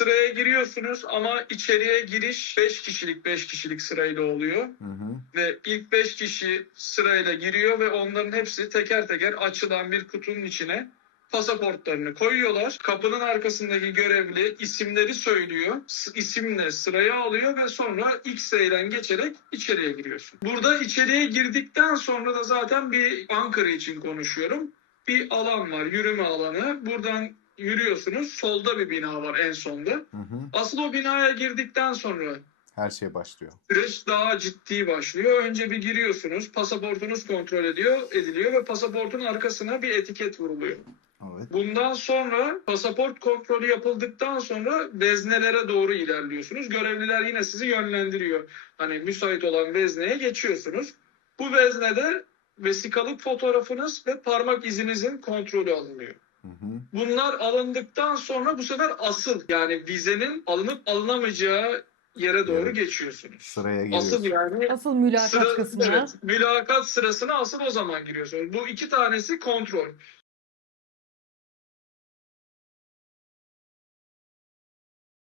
Sıraya giriyorsunuz ama içeriye giriş 5 kişilik 5 kişilik sırayla oluyor. Hı hı. Ve ilk 5 kişi sırayla giriyor ve onların hepsi teker teker açılan bir kutunun içine pasaportlarını koyuyorlar. Kapının arkasındaki görevli isimleri söylüyor. S- isimle sıraya alıyor ve sonra X-ray'den geçerek içeriye giriyorsun. Burada içeriye girdikten sonra da zaten bir Ankara için konuşuyorum. Bir alan var, yürüme alanı. Buradan yürüyorsunuz. Solda bir bina var en sonda. Hı hı. Asıl o binaya girdikten sonra Her şey başlıyor. süreç daha ciddi başlıyor. Önce bir giriyorsunuz, pasaportunuz kontrol ediyor, ediliyor ve pasaportun arkasına bir etiket vuruluyor. Evet. Bundan sonra pasaport kontrolü yapıldıktan sonra veznelere doğru ilerliyorsunuz. Görevliler yine sizi yönlendiriyor. Hani müsait olan vezneye geçiyorsunuz. Bu veznede vesikalık fotoğrafınız ve parmak izinizin kontrolü alınıyor. Hı hı. Bunlar alındıktan sonra bu sefer asıl yani vizenin alınıp alınamayacağı yere doğru Evet. geçiyorsunuz. Sıraya Asıl giriyorsun. yani Asıl mülakat sıra, kısmına. evet, mülakat sırasına asıl o zaman giriyorsunuz. Bu iki tanesi kontrol.